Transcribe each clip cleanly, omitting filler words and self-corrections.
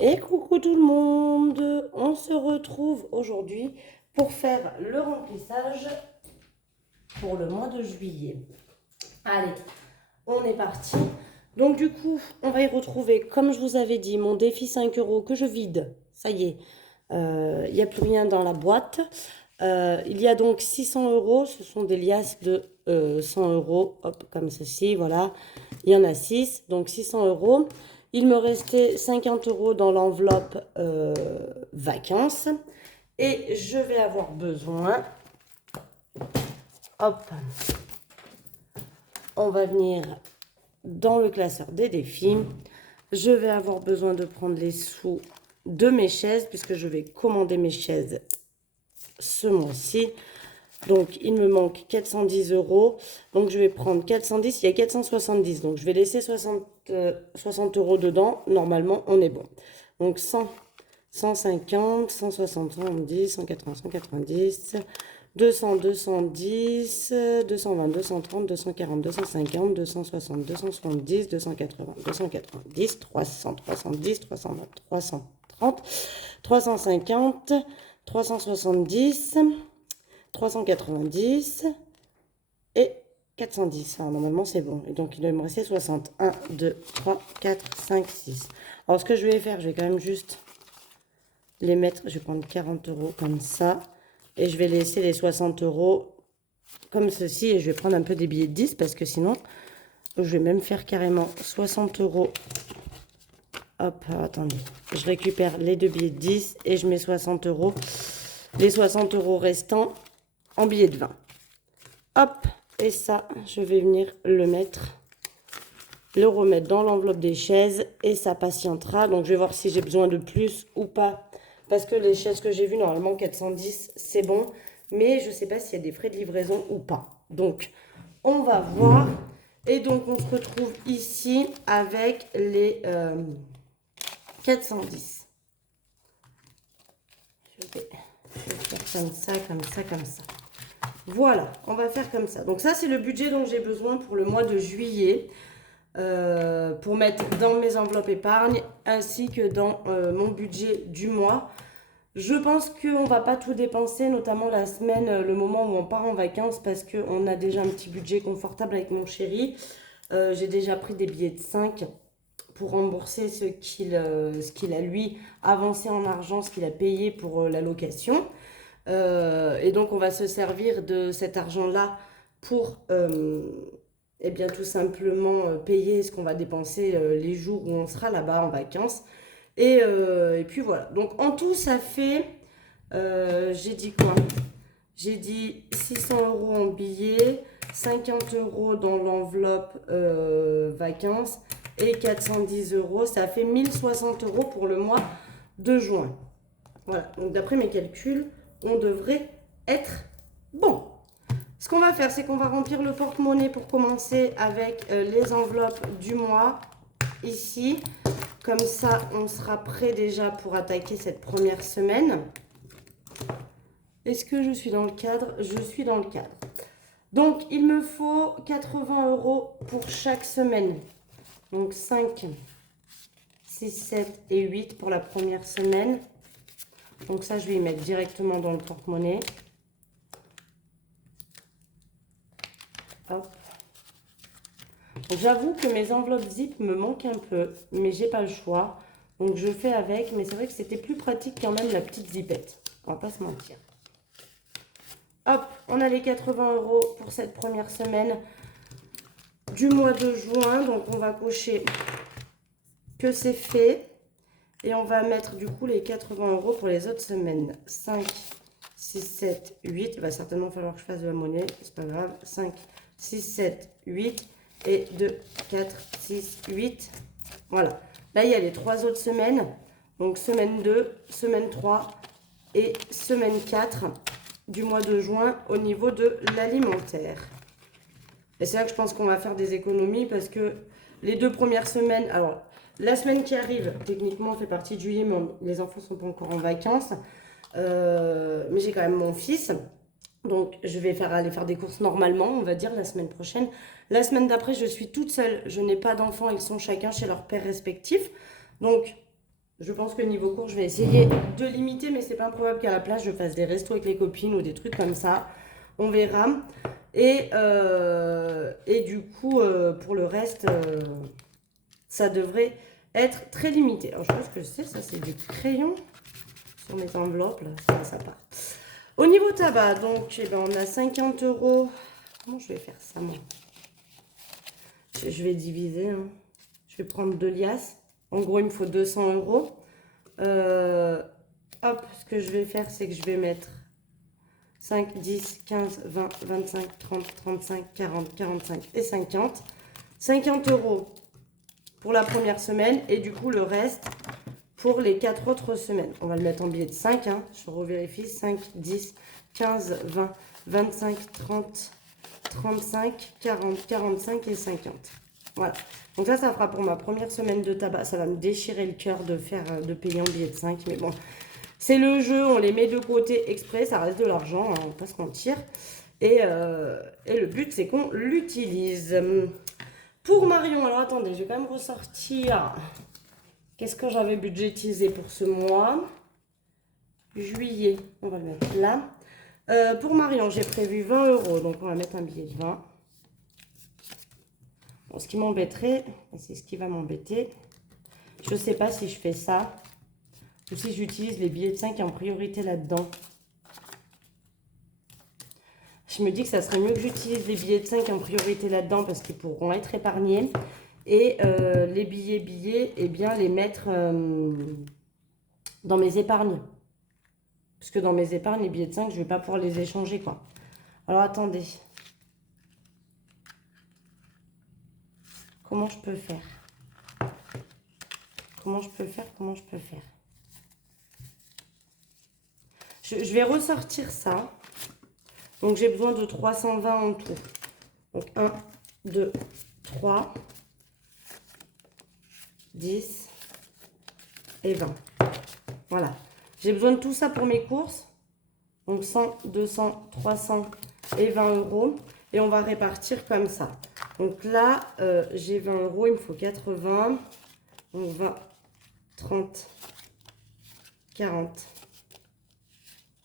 Et coucou tout le monde, on se retrouve aujourd'hui pour faire le remplissage pour le mois de juillet. Allez, on est parti. Donc du coup, on va y retrouver, comme je vous avais dit, mon défi 5 euros que je vide. Ça y est, il n'y a plus rien dans la boîte. Il y a donc 600 euros, ce sont des liasses de 100 euros, hop, comme ceci, voilà. Il y en a 6, donc 600 euros. Il me restait 50 euros dans l'enveloppe vacances. Et je vais avoir besoin, hop, on va venir dans le classeur des défis. Je vais avoir besoin de prendre les sous de mes chaises, puisque je vais commander mes chaises ce mois-ci. Donc, il me manque 410 euros. Donc, je vais prendre 410. Il y a 470. Donc, je vais laisser 60 euros dedans. Normalement, on est bon. Donc, 100, 150, 160, 170, 180, 190, 200, 210, 220, 230, 240, 250, 260, 270, 280, 290, 300, 310, 320, 330, 350, 370... 390 et 410. Alors, normalement, c'est bon. Et donc, il doit me rester 60. 1, 2, 3, 4, 5, 6. Alors, ce que je vais faire, je vais quand même juste les mettre. Je vais prendre 40 euros comme ça. Et je vais laisser les 60 euros comme ceci. Et je vais prendre un peu des billets de 10 parce que sinon, je vais même faire carrément 60 euros. Hop, attendez. Je récupère les deux billets de 10 et je mets 60 euros. Les 60 euros restants en billets de 20. Hop, et ça, je vais venir le remettre dans l'enveloppe des chaises et ça patientera. Donc, je vais voir si j'ai besoin de plus ou pas. Parce que les chaises que j'ai vues, normalement, 410, c'est bon. Mais je ne sais pas s'il y a des frais de livraison ou pas. Donc, on va voir. Et donc, on se retrouve ici avec les 410. Je vais faire comme ça, comme ça, comme ça. Voilà, on va faire comme ça. Donc ça, c'est le budget dont j'ai besoin pour le mois de juillet, pour mettre dans mes enveloppes épargne, ainsi que dans mon budget du mois. Je pense qu'on ne va pas tout dépenser, notamment la semaine, le moment où on part en vacances, parce qu'on a déjà un petit budget confortable avec mon chéri. J'ai déjà pris des billets de 5 pour rembourser ce qu'il a, lui, avancé en argent, ce qu'il a payé pour la location. Et donc, on va se servir de cet argent-là pour, eh bien, tout simplement payer ce qu'on va dépenser les jours où on sera là-bas en vacances. Et puis voilà. Donc, en tout, ça fait, j'ai dit quoi? J'ai dit 600 euros en billets, 50 euros dans l'enveloppe vacances et 410 euros. Ça fait 1060 euros pour le mois de juin. Voilà. Donc, d'après mes calculs, on devrait être bon. Ce qu'on va faire, c'est qu'on va remplir le porte-monnaie pour commencer avec les enveloppes du mois ici. Comme ça, on sera prêt déjà pour attaquer cette première semaine. Est-ce que je suis dans le cadre? Je suis dans le cadre. Donc, il me faut 80 euros pour chaque semaine. Donc, 5, 6, 7 et 8 pour la première semaine. Donc ça, je vais y mettre directement dans le porte-monnaie. Hop. J'avoue que mes enveloppes zip me manquent un peu, mais j'ai pas le choix. Donc je fais avec, mais c'est vrai que c'était plus pratique quand même la petite zipette. On va pas se mentir. Hop, on a les 80 euros pour cette première semaine du mois de juin. Donc on va cocher que c'est fait. Et on va mettre du coup les 80 euros pour les autres semaines. 5, 6, 7, 8. Il va certainement falloir que je fasse de la monnaie. C'est pas grave. 5, 6, 7, 8. Et 2, 4, 6, 8. Voilà. Là, il y a les 3 autres semaines. Donc, semaine 2, semaine 3 et semaine 4 du mois de juin au niveau de l'alimentaire. Et c'est là que je pense qu'on va faire des économies parce que les 2 premières semaines... Alors, la semaine qui arrive, techniquement, fait partie de juillet, mais les enfants ne sont pas encore en vacances. Mais j'ai quand même mon fils. Donc, je vais aller faire des courses normalement, on va dire, la semaine prochaine. La semaine d'après, je suis toute seule. Je n'ai pas d'enfants, ils sont chacun chez leur père respectif. Donc, Je pense que niveau cours, je vais essayer de limiter, mais c'est pas improbable qu'à la place, je fasse des restos avec les copines ou des trucs comme ça. On verra. Et du coup, pour le reste, ça devrait être très limité. Alors, je pense que c'est ça, c'est du crayon sur mes enveloppes. Là, ça part. Au niveau tabac, donc, eh ben, on a 50 €. Comment je vais faire ça, moi? Je vais diviser. Hein. Je vais prendre 2 liasses. En gros, il me faut 200 €. Hop, ce que je vais faire, c'est que je vais mettre 5, 10, 15, 20, 25, 30, 35, 40, 45 et 50. 50 € pour la première semaine et du coup le reste pour les 4 autres semaines. On va le mettre en billet de 5, hein. Je revérifie. 5, 10, 15, 20, 25, 30, 35, 40, 45 et 50. Voilà. Donc ça fera pour ma première semaine de tabac. Ça va me déchirer le cœur de payer en billet de 5. Mais bon, c'est le jeu. On les met de côté exprès. Ça reste de l'argent, hein, on va pas se mentir. Et le but, c'est qu'on l'utilise. Pour Marion, alors attendez, je vais quand même ressortir. Qu'est-ce que j'avais budgétisé pour ce mois? Juillet, on va le mettre là. Pour Marion, j'ai prévu 20 €. Donc on va mettre un billet de 20. Bon, ce qui m'embêterait, et c'est ce qui va m'embêter, je ne sais pas si je fais ça ou si j'utilise les billets de 5 en priorité là-dedans. Je me dis que ça serait mieux que j'utilise les billets de 5 en priorité là-dedans parce qu'ils pourront être épargnés. Et les billets, eh bien, les mettre dans mes épargnes. Parce que dans mes épargnes, les billets de 5, je ne vais pas pouvoir les échanger, quoi. Alors, attendez. Comment je peux faire? Comment je peux faire? Je vais ressortir ça. Donc, j'ai besoin de 320 en tout. Donc, 1, 2, 3, 10 et 20. Voilà. J'ai besoin de tout ça pour mes courses. Donc, 100, 200, 300 et 20 €. Et on va répartir comme ça. Donc là, j'ai 20 €, il me faut 80. Donc 20, 30, 40,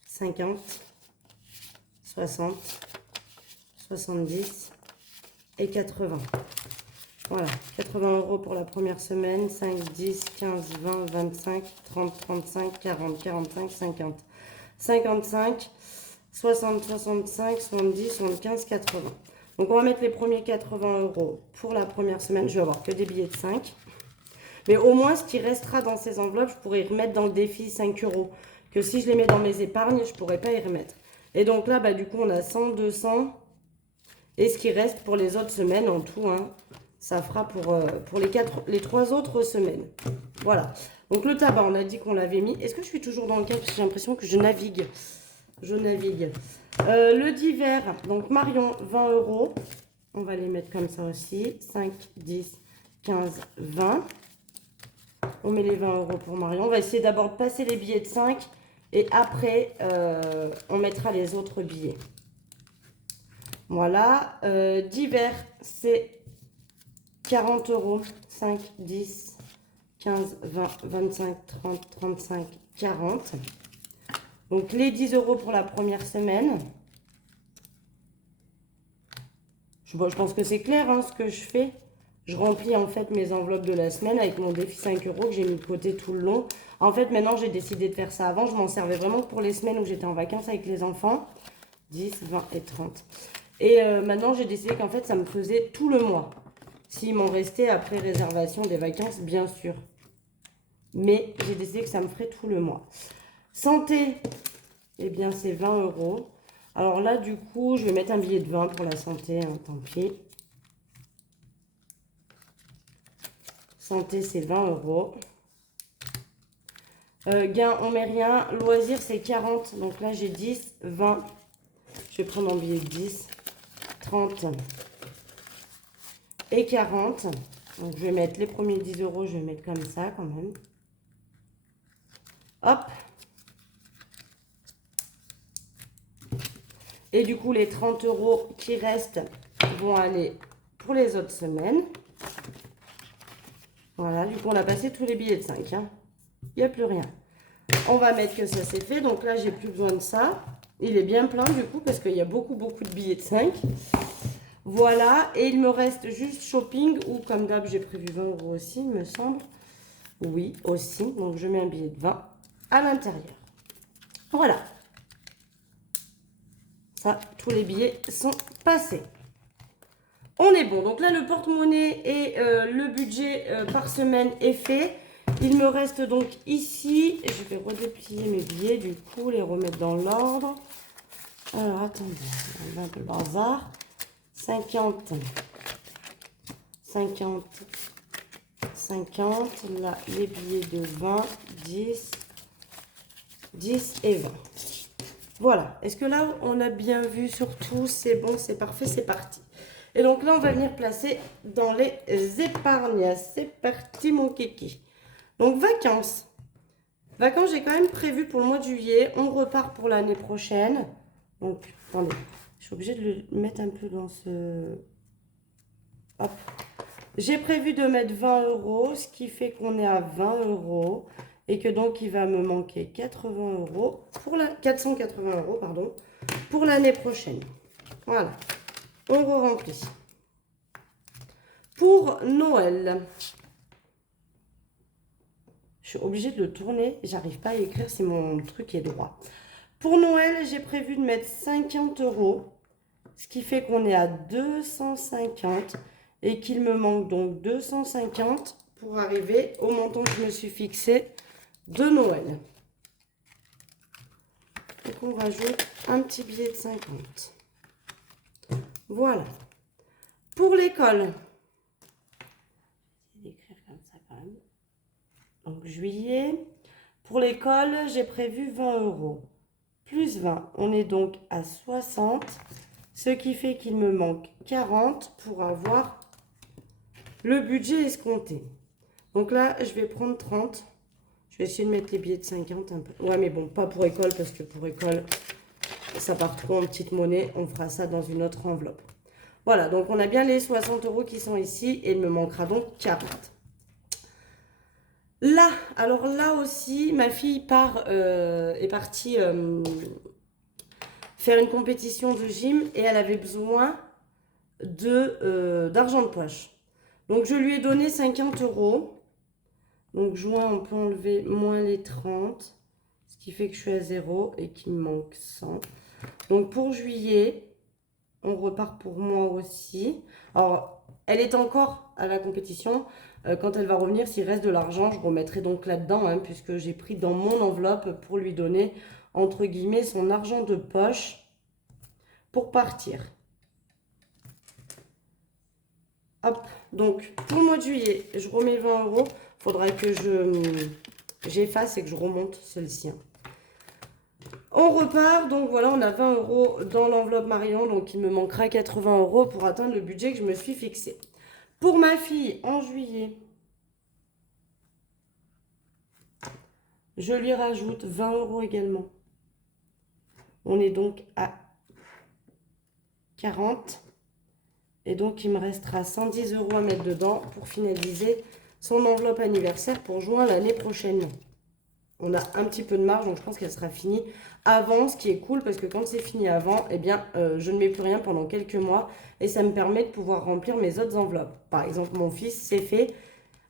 50, 60, 70 et 80. Voilà, 80 € pour la première semaine. 5, 10, 15, 20, 25, 30, 35, 40, 45, 50, 55, 60, 65, 70, 75, 80. Donc, on va mettre les premiers 80 € pour la première semaine. Je vais avoir que des billets de 5. Mais au moins, ce qui restera dans ces enveloppes, je pourrais y remettre dans le défi 5 €. Que si je les mets dans mes épargnes, je ne pourrais pas y remettre. Et donc là, bah, du coup, on a 100, 200. Et ce qui reste pour les autres semaines en tout, hein, ça fera pour les 3 autres semaines. Voilà. Donc, le tabac, on a dit qu'on l'avait mis. Est-ce que je suis toujours dans le cadre? Parce que j'ai l'impression que je navigue. Le divers, donc Marion, 20 €. On va les mettre comme ça aussi. 5, 10, 15, 20. On met les 20 € pour Marion. On va essayer d'abord de passer les billets de 5. Et après, on mettra les autres billets. Voilà. Divers, c'est 40 €. 5, 10, 15, 20, 25, 30, 35, 40. Donc, les 10 € pour la première semaine. Je pense que c'est clair, hein, ce que je fais. Je remplis en fait mes enveloppes de la semaine avec mon défi 5 € que j'ai mis de côté tout le long. En fait, maintenant, j'ai décidé de faire ça avant. Je m'en servais vraiment pour les semaines où j'étais en vacances avec les enfants. 10, 20 et 30. Et maintenant, j'ai décidé qu'en fait, ça me faisait tout le mois. S'il m'en restait après réservation des vacances, bien sûr. Mais j'ai décidé que ça me ferait tout le mois. Santé, eh bien, c'est 20 €. Alors là, du coup, je vais mettre un billet de 20 pour la santé, hein, tant pis. Santé, c'est 20 €. Gain, on met rien. Loisir, c'est 40. Donc là, j'ai 10, 20. Je vais prendre un billet de 10, 30 et 40. Donc, je vais mettre les premiers 10 €. Je vais mettre comme ça, quand même. Hop. Et du coup, les 30 € qui restent vont aller pour les autres semaines. Voilà, du coup, on a passé tous les billets de 5. Hein. Il n'y a plus rien. On va mettre que ça c'est fait. Donc là, j'ai plus besoin de ça. Il est bien plein du coup parce qu'il y a beaucoup de billets de 5. Voilà. Et il me reste juste shopping ou comme d'hab, j'ai prévu 20 € aussi, il me semble. Oui, aussi. Donc je mets un billet de 20 à l'intérieur. Voilà. Ça, tous les billets sont passés. On est bon. Donc là, le porte-monnaie et le budget par semaine est fait. Il me reste donc ici, et je vais redéplier mes billets, du coup, les remettre dans l'ordre. Alors, attendez, on va un peu le bazar. 50, 50, 50. Là, les billets de 20, 10, 10 et 20. Voilà. Est-ce que là, on a bien vu surtout? C'est bon, c'est parfait, c'est parti. Et donc là, on va venir placer dans les épargnes. C'est parti, mon kiki. Donc, vacances. Vacances, j'ai quand même prévu pour le mois de juillet. On repart pour l'année prochaine. Donc, attendez. Je suis obligée de le mettre un peu dans ce... Hop. J'ai prévu de mettre 20 €, ce qui fait qu'on est à 20 €. Et que donc, il va me manquer 80 € pour la... 480 €, pardon, pour l'année prochaine. Voilà. On re-remplit. Pour Noël... Je suis obligée de le tourner. J'arrive pas à écrire si mon truc est droit. Pour Noël, j'ai prévu de mettre 50 €. Ce qui fait qu'on est à 250. Et qu'il me manque donc 250 pour arriver au montant que je me suis fixé de Noël. Donc on rajoute un petit billet de 50. Voilà. Pour l'école. Je vais l'écrire comme ça quand même. Donc, juillet. Pour l'école, j'ai prévu 20 €. Plus 20, on est donc à 60. Ce qui fait qu'il me manque 40 pour avoir le budget escompté. Donc là, je vais prendre 30. Je vais essayer de mettre les billets de 50 un peu. Ouais, mais bon, pas pour école parce que pour école, ça part trop en petite monnaie. On fera ça dans une autre enveloppe. Voilà, donc on a bien les 60 € qui sont ici et il me manquera donc 40. Là, alors là aussi, ma fille est partie faire une compétition de gym et elle avait besoin d'argent de poche. Donc, je lui ai donné 50 €. Donc, juin, on peut enlever moins les 30, ce qui fait que je suis à 0 et qu'il me manque 100. Donc, pour juillet, on repart pour moi aussi. Alors, elle est encore à la compétition. Quand elle va revenir, s'il reste de l'argent, je remettrai donc là-dedans, hein, puisque j'ai pris dans mon enveloppe pour lui donner, entre guillemets, son argent de poche pour partir. Hop, donc pour le mois de juillet, je remets 20 €. Il faudra que j'efface et que je remonte celle-ci. On repart, donc voilà, on a 20 € dans l'enveloppe Marion, donc il me manquera 80 € pour atteindre le budget que je me suis fixé. Pour ma fille, en juillet, je lui rajoute 20 € également. On est donc à 40. Et donc, il me restera 110 € à mettre dedans pour finaliser son enveloppe anniversaire pour juin l'année prochaine. On a un petit peu de marge, donc je pense qu'elle sera finie avant, ce qui est cool parce que quand c'est fini avant, eh bien, je ne mets plus rien pendant quelques mois et ça me permet de pouvoir remplir mes autres enveloppes. Par exemple, mon fils, c'est fait.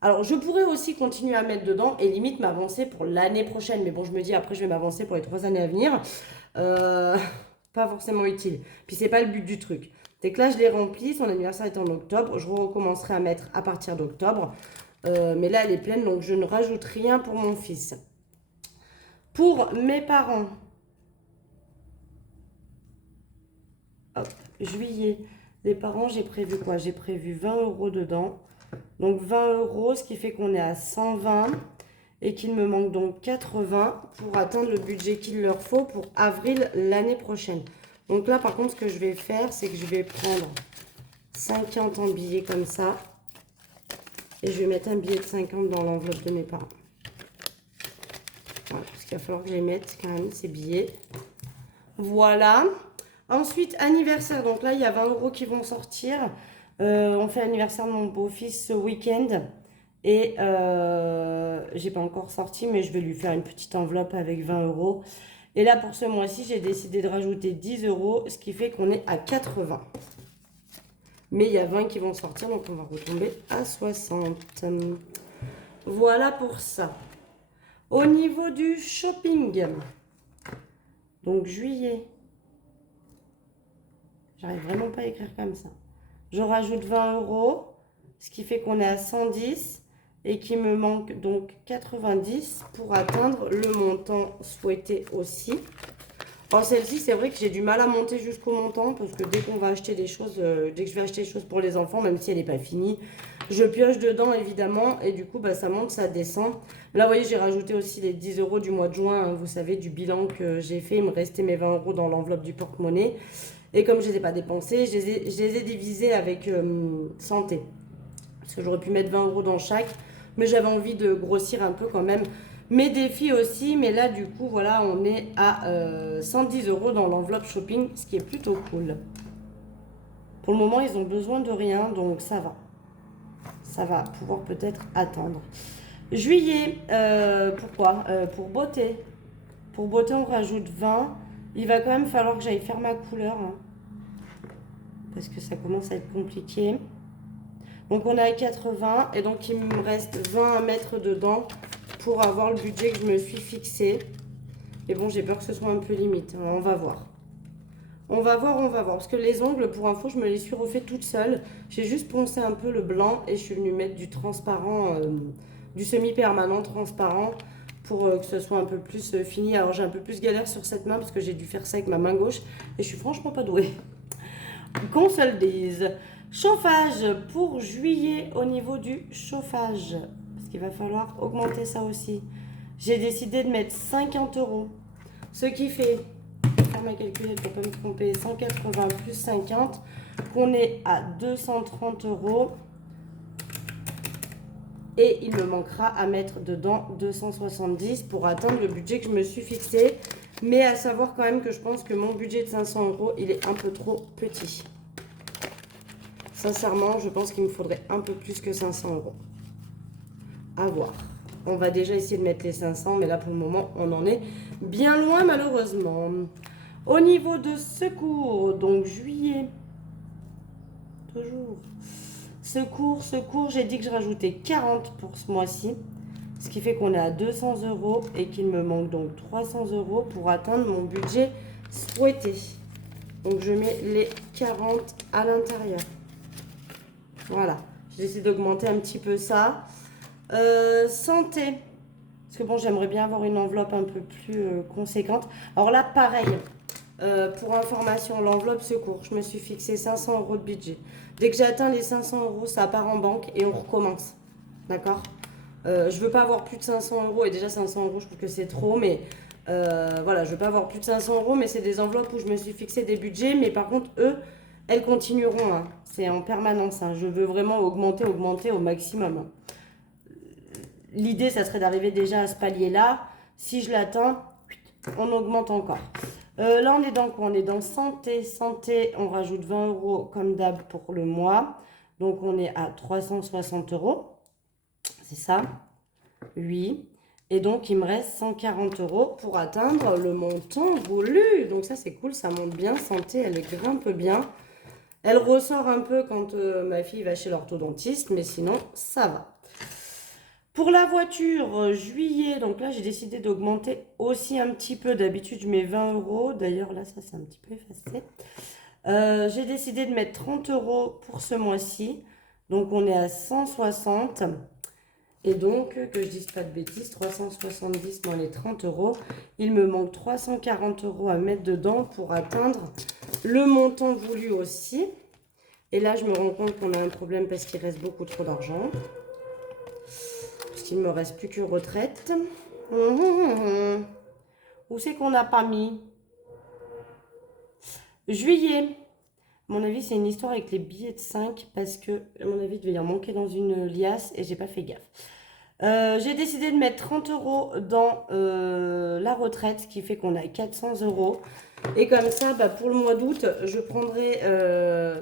Alors, je pourrais aussi continuer à mettre dedans et limite m'avancer pour l'année prochaine. Mais bon, je me dis, après, je vais m'avancer pour les 3 années à venir. Pas forcément utile. Puis, c'est pas le but du truc. C'est que là, je l'ai rempli. Son anniversaire est en octobre. Je recommencerai à mettre à partir d'octobre. Mais là, elle est pleine, donc je ne rajoute rien pour mon fils. Pour mes parents, hop, juillet, les parents, j'ai prévu quoi? J'ai prévu 20 € dedans. Donc 20 €, ce qui fait qu'on est à 120 et qu'il me manque donc 80 pour atteindre le budget qu'il leur faut pour avril l'année prochaine. Donc là, par contre, ce que je vais faire, c'est que je vais prendre 50 en billets comme ça et je vais mettre un billet de 50 dans l'enveloppe de mes parents. Voilà, parce qu'il va falloir que je les mette quand même, ces billets. Voilà. Ensuite, anniversaire. Donc là, il y a 20 € qui vont sortir. On fait l'anniversaire de mon beau-fils ce week-end. Et j'ai pas encore sorti, mais je vais lui faire une petite enveloppe avec 20 euros. Et là, pour ce mois-ci, j'ai décidé de rajouter 10 euros, ce qui fait qu'on est à 80. Mais il y a 20 qui vont sortir, donc on va retomber à 60. Voilà pour ça. Au niveau du shopping, donc juillet, j'arrive vraiment pas à écrire comme ça. Je rajoute 20 euros, ce qui fait qu'on est à 110 et qu'il me manque donc 90 pour atteindre le montant souhaité aussi. Alors celle-ci, c'est vrai que j'ai du mal à monter jusqu'au montant parce que dès qu'on va acheter des choses, dès que je vais acheter des choses pour les enfants, même si elle n'est pas finie, je pioche dedans évidemment et du coup bah, ça monte, ça descend. Là vous voyez, j'ai rajouté aussi les 10 euros du mois de juin, hein, vous savez, du bilan que j'ai fait. Il me restait mes 20 euros dans l'enveloppe du porte-monnaie. Et comme je ne les ai pas dépensés, je les ai divisés avec santé. Parce que j'aurais pu mettre 20 euros dans chaque, mais j'avais envie de grossir un peu quand même mes défis aussi. Mais là, du coup, voilà, on est à 110 euros dans l'enveloppe shopping, ce qui est plutôt cool. Pour le moment, ils ont besoin de rien, donc ça va. Ça va pouvoir peut-être attendre. Juillet, pourquoi pour beauté. Pour beauté, on rajoute 20. Il va quand même falloir que j'aille faire ma couleur. Hein, parce que ça commence à être compliqué. Donc on est à 80 et donc il me reste 20 à mettre dedans pour avoir le budget que je me suis fixé. Mais bon, j'ai peur que ce soit un peu limite. Alors, on va voir. On va voir, on va voir. Parce que les ongles, pour info, je me les suis refait toute seule. J'ai juste poncé un peu le blanc et je suis venue mettre du transparent, du semi-permanent transparent pour que ce soit un peu plus fini. Alors j'ai un peu plus galère sur cette main parce que j'ai dû faire ça avec ma main gauche et je suis franchement pas douée. Qu'on se le dise. Chauffage pour juillet au niveau du chauffage. Parce qu'il va falloir augmenter ça aussi. J'ai décidé de mettre 50 euros. Ce qui fait, je vais faire ma calculette pour ne pas me tromper, 180 plus 50, qu'on est à 230 euros. Et il me manquera à mettre dedans 270 pour atteindre le budget que je me suis fixé. Mais à savoir quand même que je pense que mon budget de 500 euros, il est un peu trop petit. Sincèrement, je pense qu'il me faudrait un peu plus que 500 euros. À voir. On va déjà essayer de mettre les 500, mais là pour le moment, on en est bien loin malheureusement. Au niveau de secours, donc juillet, toujours. Secours, j'ai dit que je rajoutais 40 pour ce mois-ci. Ce qui fait qu'on est à 200 euros et qu'il me manque donc 300 euros pour atteindre mon budget souhaité. Donc je mets les 40 à l'intérieur. Voilà, j'essaie d'augmenter un petit peu ça. Santé, parce que bon, j'aimerais bien avoir une enveloppe un peu plus conséquente. Alors là, pareil, pour information, l'enveloppe secours, je me suis fixé 500 euros de budget. Dès que j'ai atteint les 500 euros, ça part en banque et on recommence. D'accord. Je veux pas avoir plus de 500 euros, et déjà 500 euros, je trouve que c'est trop, mais voilà, je veux pas avoir plus de 500 euros, mais c'est des enveloppes où je me suis fixé des budgets, mais par contre, eux, elles continueront, hein. C'est en permanence, hein. Je veux vraiment augmenter au maximum. Hein. L'idée, ça serait d'arriver déjà à ce palier-là. Si je l'atteins, on augmente encore. Là, on est dans quoi? On est dans santé. Santé, on rajoute 20 euros comme d'hab pour le mois. Donc, on est à 360 euros. C'est ça? Oui. Et donc, il me reste 140 euros pour atteindre le montant voulu. Donc, ça, c'est cool. Ça monte bien. Santé, elle grimpe bien. Elle ressort un peu quand ma fille va chez l'orthodontiste. Mais sinon, ça va. Pour la voiture, juillet, donc là j'ai décidé d'augmenter aussi un petit peu. D'habitude je mets 20 euros. D'ailleurs là ça c'est un petit peu effacé. J'ai décidé de mettre 30 euros pour ce mois-ci. Donc on est à 160. Et donc, que je dise pas de bêtises, 370 moins les 30 euros. Il me manque 340 euros à mettre dedans pour atteindre le montant voulu aussi. Et là je me rends compte qu'on a un problème parce qu'il reste beaucoup trop d'argent. Il ne me reste plus que retraite. Où c'est qu'on n'a pas mis? Juillet. À mon avis, c'est une histoire avec les billets de 5 parce que, à mon avis, il devait y en manquer dans une liasse et j'ai pas fait gaffe. J'ai décidé de mettre 30 euros dans la retraite, ce qui fait qu'on a 400 euros. Et comme ça, bah, pour le mois d'août, je prendrai,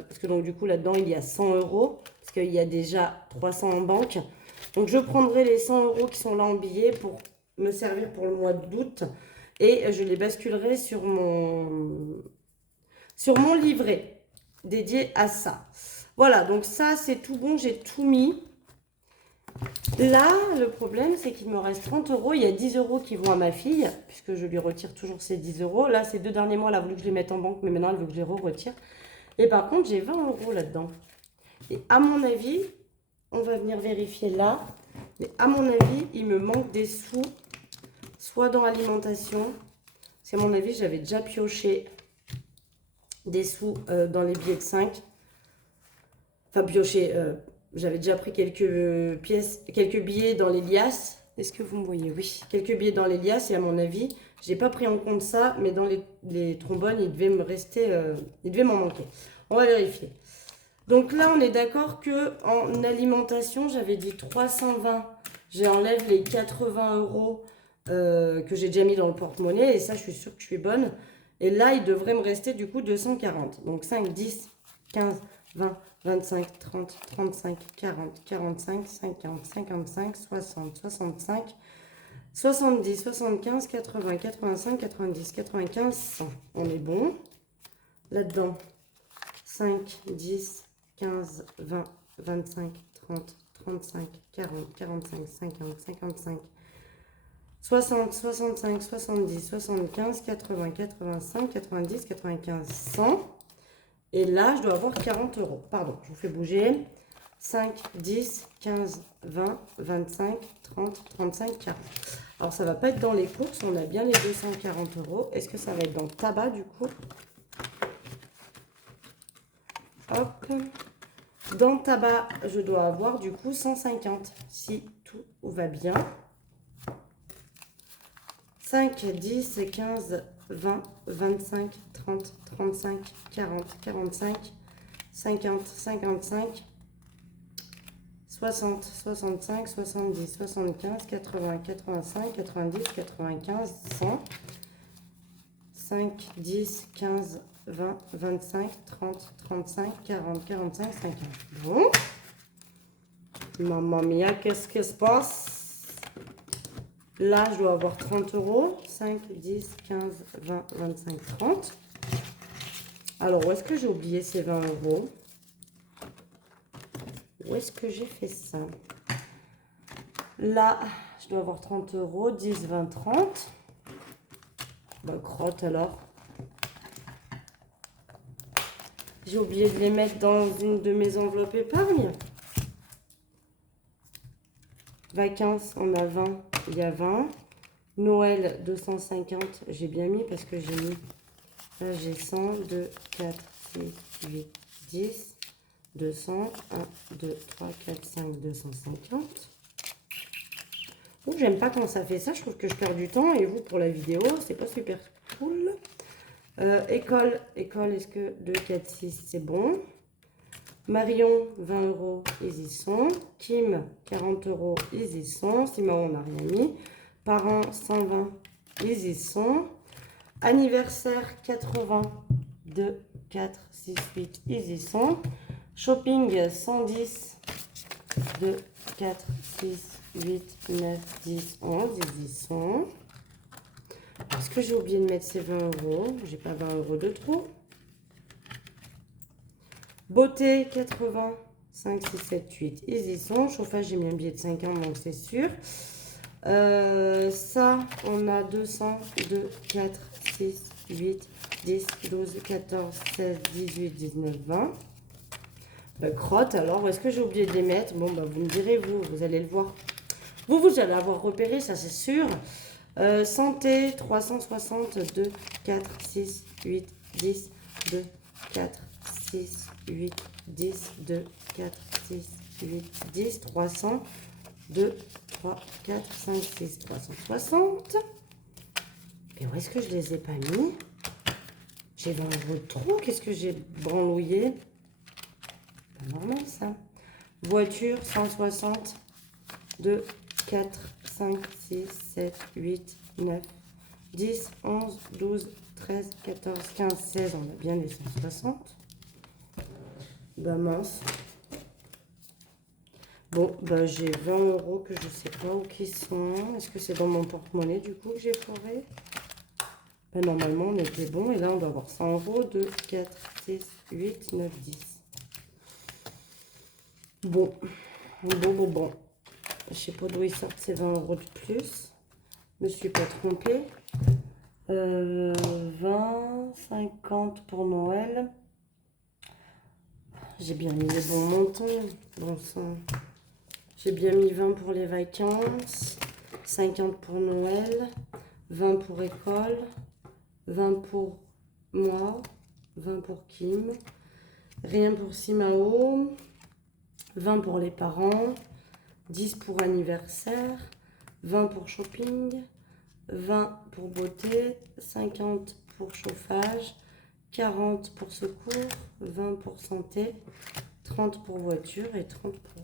parce que donc du coup là-dedans, il y a 100 euros, parce qu'il y a déjà 300 en banque. Donc, je prendrai les 100 € qui sont là en billets pour me servir pour le mois d'août. Et je les basculerai sur mon livret dédié à ça. Voilà, donc ça, c'est tout bon, j'ai tout mis. Là, le problème, c'est qu'il me reste 30 €. Il y a 10 € qui vont à ma fille, puisque je lui retire toujours ces 10 €. Là, ces 2 derniers mois, elle a voulu que je les mette en banque, mais maintenant, elle veut que je les retire. Et par contre, j'ai 20 € là-dedans. Et à mon avis, on va venir vérifier là. Mais à mon avis, il me manque des sous, soit dans l'alimentation. Parce qu'à mon avis, j'avais déjà pioché des sous dans les billets de 5. Enfin, pioché, j'avais déjà pris quelques pièces, quelques billets dans les liasses. Est-ce que vous me voyez? Oui, quelques billets dans les liasses. Et à mon avis, je n'ai pas pris en compte ça, mais dans les trombones, il devait me rester, il devait m'en manquer. On va vérifier. Donc là, on est d'accord qu'en alimentation, j'avais dit 320. J'enlève les 80 € que j'ai déjà mis dans le porte-monnaie. Et ça, je suis sûre que je suis bonne. Et là, il devrait me rester du coup 240. Donc 5, 10, 15, 20, 25, 30, 35, 40, 45, 50, 55, 60, 65, 70, 75, 80, 85, 90, 95, 100. On est bon. Là-dedans, 5, 10, 15, 20, 25, 30, 35, 40, 45, 50, 55, 60, 65, 70, 75, 80, 85, 90, 95, 100. Et là, je dois avoir 40 €. Pardon, je vous fais bouger. 5, 10, 15, 20, 25, 30, 35, 40. Alors, ça ne va pas être dans les courses. On a bien les 240 €. Est-ce que ça va être dans le tabac, du coup? Hop. Dans le tabac, je dois avoir, du coup, 150. Si tout va bien. 5, 10, 15, 20, 25, 30, 35, 40, 45, 50, 55, 60, 65, 70, 75, 80, 85, 90, 95, 100, 5, 10, 15, 20, 25, 30, 35, 40, 45, 50. Bon. Mamma mia, qu'est-ce qui se passe? Là, je dois avoir 30 €. 5, 10, 15, 20, 25, 30. Alors, où est-ce que j'ai oublié ces 20 €? Où est-ce que j'ai fait ça? Là, je dois avoir 30 €. 10, 20, 30. Bah, crotte alors. J'ai oublié de les mettre dans une de mes enveloppes épargne. Vacances, on a 20. Il y a 20. Noël, 250. J'ai bien mis parce que j'ai mis... Là, j'ai 100, 2, 4, 6, 8, 10, 200, 1, 2, 3, 4, 5, 250. Oh, j'aime pas quand ça fait ça. Je trouve que je perds du temps. Et vous, pour la vidéo, c'est pas super cool. École, est-ce que 2, 4, 6, c'est bon? Marion, 20 €, ils y sont. Kim, 40 €, ils y sont. Simon, on n'a rien mis. Parents, 120, ils y sont. Anniversaire, 80, 2, 4, 6, 8, ils y sont. Shopping, 110, 2, 4, 6, 8, 9, 10, 11, ils y sont. Est-ce que j'ai oublié de mettre ces 20 €? J'ai pas 20 € de trop. Beauté, 80, 5, 6, 7, 8, ils y sont. Chauffage, j'ai mis un billet de 50, donc c'est sûr. Ça, on a 200, 2, 4, 6, 8, 10, 12, 14, 16, 18, 19, 20. Crotte, alors, est-ce que j'ai oublié de les mettre? Bon, bah, vous me direz, vous allez le voir. Vous allez avoir repéré, ça c'est sûr. Santé, 360, 2, 4, 6, 8, 10, 2, 4, 6, 8, 10, 2, 4, 6, 8, 10, 300, 2, 3, 4, 5, 6, 360. Et où est-ce que je les ai pas mis? J'ai 20 € de trop. Qu'est-ce que j'ai branlouillé? Pas normal ça. Voiture, 160, 2, 4, 5, 6, 7, 8, 9, 10, 11, 12, 13, 14, 15, 16. On a bien les 160. Ben mince. Bon, bah, j'ai 20 euros que je sais pas où qu'ils sont. Est-ce que c'est dans mon porte-monnaie du coup que j'ai foiré? Ben, normalement, on était bon. Et là, on doit avoir 100 euros. 2, 4, 6, 8, 9, 10. Bon, bon. Je sais pas d'où ils sortent ces 20 euros de plus. Je me suis pas trompée. 20, 50 pour Noël. J'ai bien mis les bons montants. Bon sang. J'ai bien mis 20 pour les vacances. 50 pour Noël. 20 pour école. 20 pour moi. 20 pour Kim. Rien pour Simao. 20 pour les parents. 10 pour anniversaire. 20 pour shopping. 20 pour beauté. 50 pour chauffage. 40 pour secours. 20 pour santé. 30 pour voiture et 30 pour...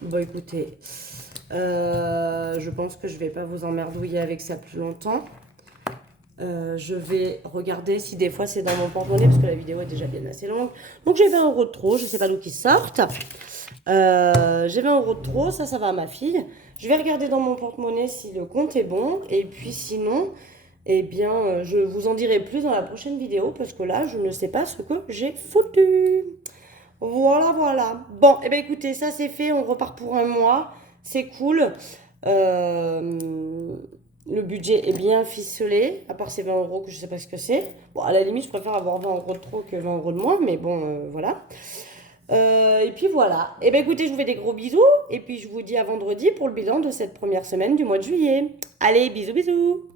Bon, écoutez, je pense que je vais pas vous emmerdouiller avec ça plus longtemps. Je vais regarder si des fois c'est dans mon porte-monnaie parce que la vidéo est déjà bien assez longue. Donc j'ai 20 euros de trop, je sais pas d'où qu'ils sortent. J'ai 20 euros de trop, ça va à ma fille. Je vais regarder dans mon porte-monnaie si le compte est bon. Et puis sinon, eh bien, je vous en dirai plus dans la prochaine vidéo parce que là, je ne sais pas ce que j'ai foutu. Voilà. Bon, eh bien écoutez, ça c'est fait, on repart pour un mois. C'est cool. Le budget est bien ficelé, à part ces 20 euros que je ne sais pas ce que c'est. Bon, à la limite, je préfère avoir 20 euros de trop que 20 euros de moins, mais bon, voilà. Et puis voilà. Eh bien écoutez, je vous fais des gros bisous. Et puis je vous dis à vendredi pour le bilan de cette première semaine du mois de juillet. Allez, bisous.